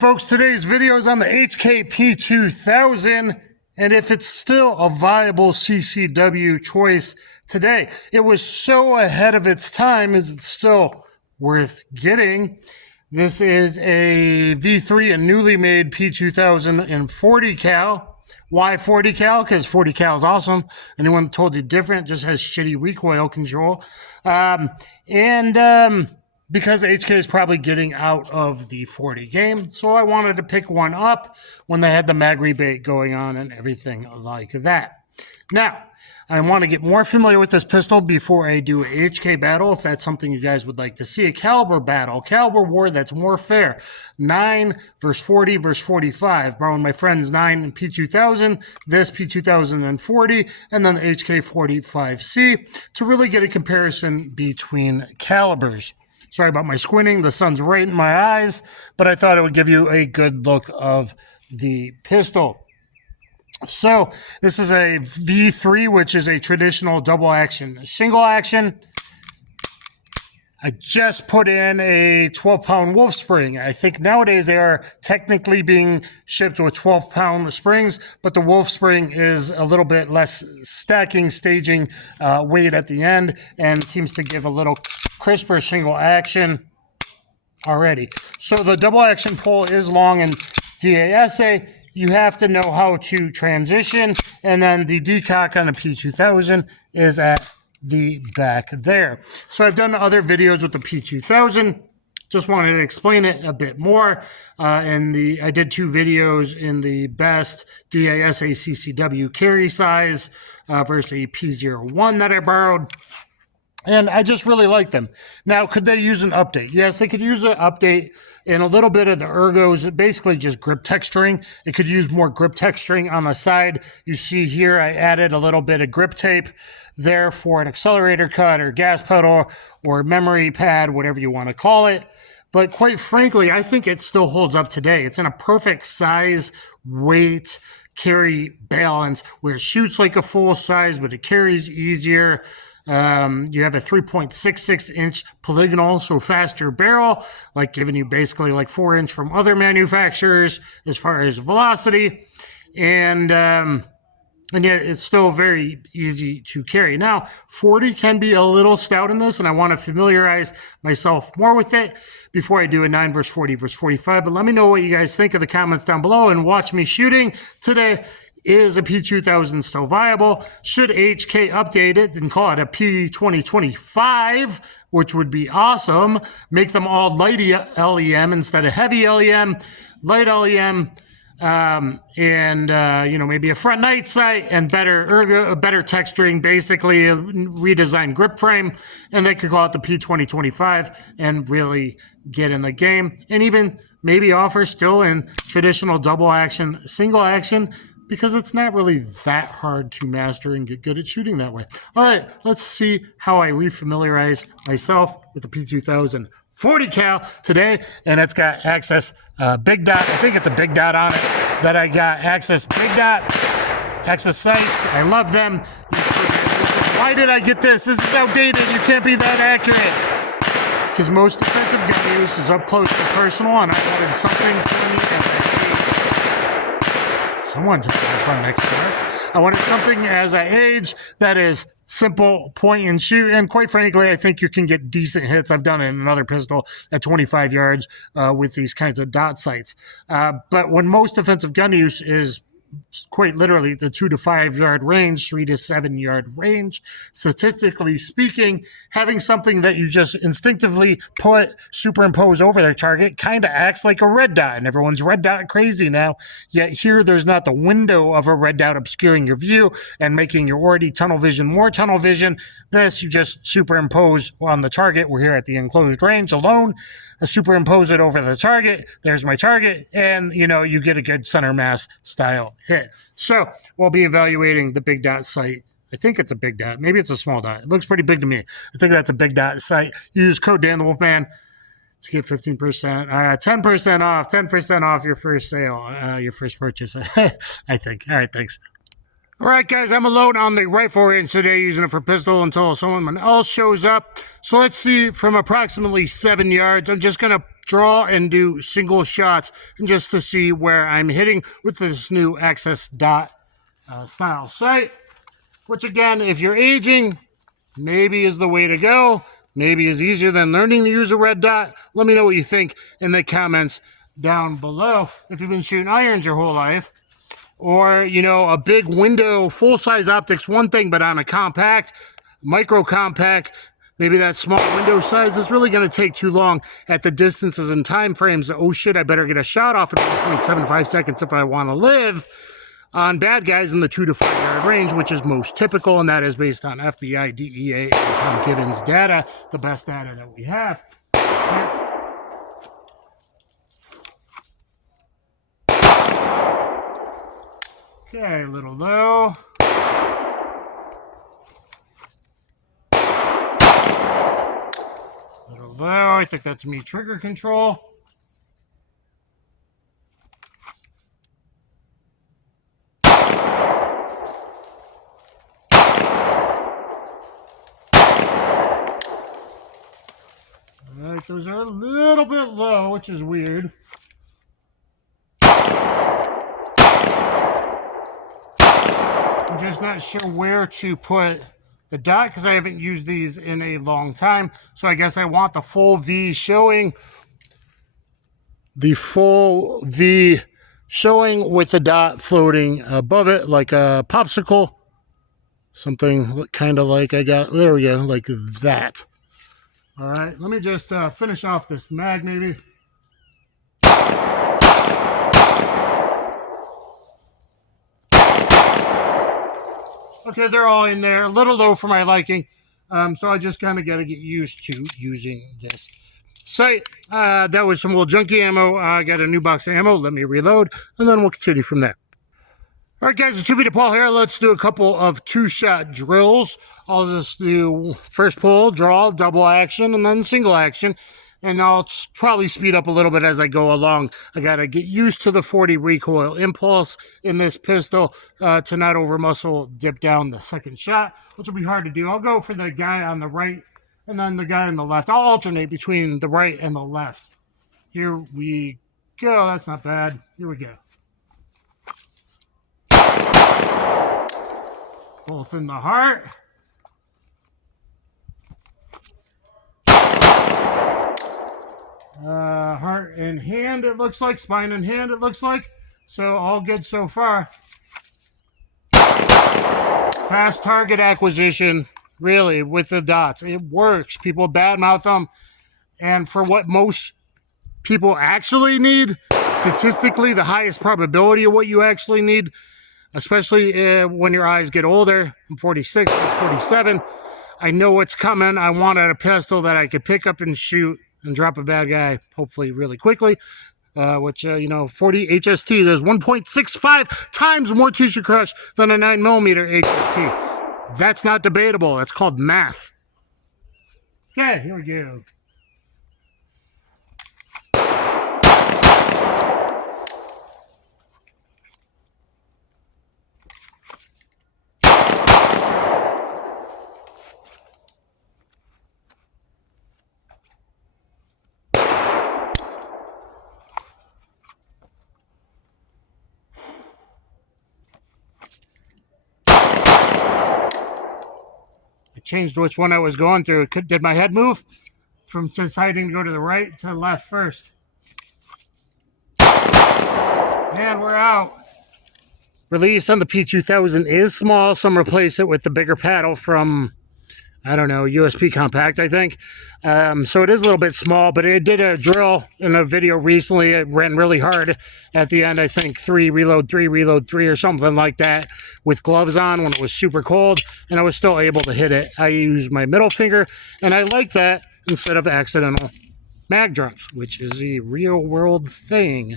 Folks, today's video is on the HK P2000 and if it's still a viable CCW choice today. It was so ahead of its time, is it still worth getting? This is a V3, a newly made P2000 in 40 cal. Why 40 cal? Because 40 cal is awesome. Anyone told you different, just has shitty recoil control. Because HK is probably getting out of the 40 game, so I wanted to pick one up when they had the mag rebate going on and everything like that. Now, I want to get more familiar with this pistol before I do a HK battle, if that's something you guys would like to see. A caliber battle, caliber war that's more fair. 9 versus 40 versus 45. Borrowing my friend's 9 and P2000, this P2000 and 40, and then the HK45C to really get a comparison between calibers. Sorry about my squinting. The sun's right in my eyes, but I thought it would give you a good look of the pistol. So this is a V3, which is a traditional double action. Single action, I just put in a 12-pound wolf spring. I think nowadays they are technically being shipped with 12-pound springs, but the wolf spring is a little bit less stacking, staging weight at the end, and seems to give a little crisper single action already. So the double action pull is long in DASA. You have to know how to transition, and then the decock on the P2000 is at the back there. So I've done other videos with the P2000. Just wanted to explain it a bit more. I did 2 videos in the best DASA CCW carry size versus a P01 that I borrowed. And I just really like them. Now, could they use an update? Yes, they could use an update in a little bit of the ergos, basically just grip texturing. It could use more grip texturing on the side. You see here, I added a little bit of grip tape there for an accelerator cut or gas pedal or memory pad, whatever you want to call it. But quite frankly, I think it still holds up today. It's in a perfect size, weight, carry balance where it shoots like a full size, but it carries easier. You have a 3.66 inch polygonal, so faster barrel, like giving you basically like 4 inch from other manufacturers as far as velocity. And yet it's still very easy to carry. Now, 40 can be a little stout in this, and I want to familiarize myself more with it before I do a 9 versus 40 versus 45. But let me know what you guys think in the comments down below, and watch me shooting today. Is a P2000 still viable? Should HK update it and call it a P2025, which would be awesome? Make them all light LEM instead of heavy LEM, light LEM, maybe a front night sight and better texturing, basically a redesigned grip frame, and they could call it the P2025 and really get in the game, and even maybe offer still in traditional double action, single action, because it's not really that hard to master and get good at shooting that way. All right, let's see how I refamiliarize myself with the P2000 40 cal today, and it's got access big dot. I think it's a big dot on it that I got access big dot, access sights. I love them. Why did I get this? This is outdated. You can't be that accurate. Because most defensive gun use is up close and personal, and I wanted something for me as I age. Someone's having fun next door. I wanted something as I age that is simple, point and shoot, and quite frankly, I think you can get decent hits. I've done it in another pistol at 25 yards with these kinds of dot sights. But when most defensive gun use is quite literally the 2 to 5 yard range, 3 to 7 yard range, statistically speaking, having something that you just instinctively superimpose over their target kind of acts like a red dot, and everyone's red dot crazy now. Yet here, there's not the window of a red dot obscuring your view and making your already tunnel vision more tunnel vision. This, you just superimpose on the target. We're here at the enclosed range alone. I superimpose it over the target. There's my target, and you get a good center mass style hit. So we'll be evaluating the big dot sight. I think it's a big dot. Maybe it's a small dot. It looks pretty big to me. I think that's a big dot sight. Use code Dan the Wolfman to get 15%, 10% off your first sale, your first purchase. I think. All right, thanks. All right, guys, I'm alone on the rifle range today using it for pistol until someone else shows up. So let's see from approximately 7 yards. I'm just going to draw and do single shots, and just to see where I'm hitting with this new Access dot style sight, which again, if you're aging, maybe is the way to go. Maybe is easier than learning to use a red dot. Let me know what you think in the comments down below. If you've been shooting irons your whole life, or, you know, a big window, full-size optics, one thing, but on a compact, micro compact, maybe that small window size is really going to take too long at the distances and time frames. Oh shit, I better get a shot off at 1.75 seconds if I want to live on bad guys in the 2 to 5 yard range, which is most typical, and that is based on FBI, DEA, and Tom Gibbons data, the best data that we have. Okay, a little low. A little low. I think that's me trigger control. Alright, those are a little bit low, which is weird. I'm just not sure where to put the dot because I haven't used these in a long time. So I guess I want the full V showing. The full V showing with the dot floating above it like a popsicle. Something kind of like I got, there we go, like that. All right, let me just finish off this mag maybe. Okay, they're all in there. A little low for my liking. So I just kind of got to get used to using this sight. That was some little junky ammo. I got a new box of ammo. Let me reload, and then we'll continue from there. All right, guys, it's Chippy Paul here. Let's do a couple of 2-shot drills. I'll just do first pull, draw, double action, and then single action. And I'll probably speed up a little bit as I go along. I got to get used to the 40 recoil impulse in this pistol to not over muscle dip down the second shot, which will be hard to do. I'll go for the guy on the right and then the guy on the left. I'll alternate between the right and the left. Here we go. That's not bad. Here we go. Both in the heart. Heart and hand, it looks like. Spine and hand, it looks like. So all good so far. Fast target acquisition, really, with the dots. It works. People badmouth them. And for what most people actually need, statistically, the highest probability of what you actually need, especially when your eyes get older. I'm 46, I'm 47. I know what's coming. I wanted a pistol that I could pick up and shoot and drop a bad guy, hopefully really quickly, which, 40 HSTs is 1.65 times more tissue crush than a 9mm HST. That's not debatable. That's called math. Okay, here we go. Changed which one I was going through. Did my head move? From deciding to go to the right to the left first. And we're out. Release on the P2000 is small. Some replace it with the bigger paddle from, I don't know, USP Compact, I think. So it is a little bit small, but it did a drill in a video recently. It ran really hard at the end, I think 3, reload 3, reload 3 or something like that with gloves on when it was super cold, and I was still able to hit it. I used my middle finger, and I like that instead of accidental mag drops, which is a real world thing.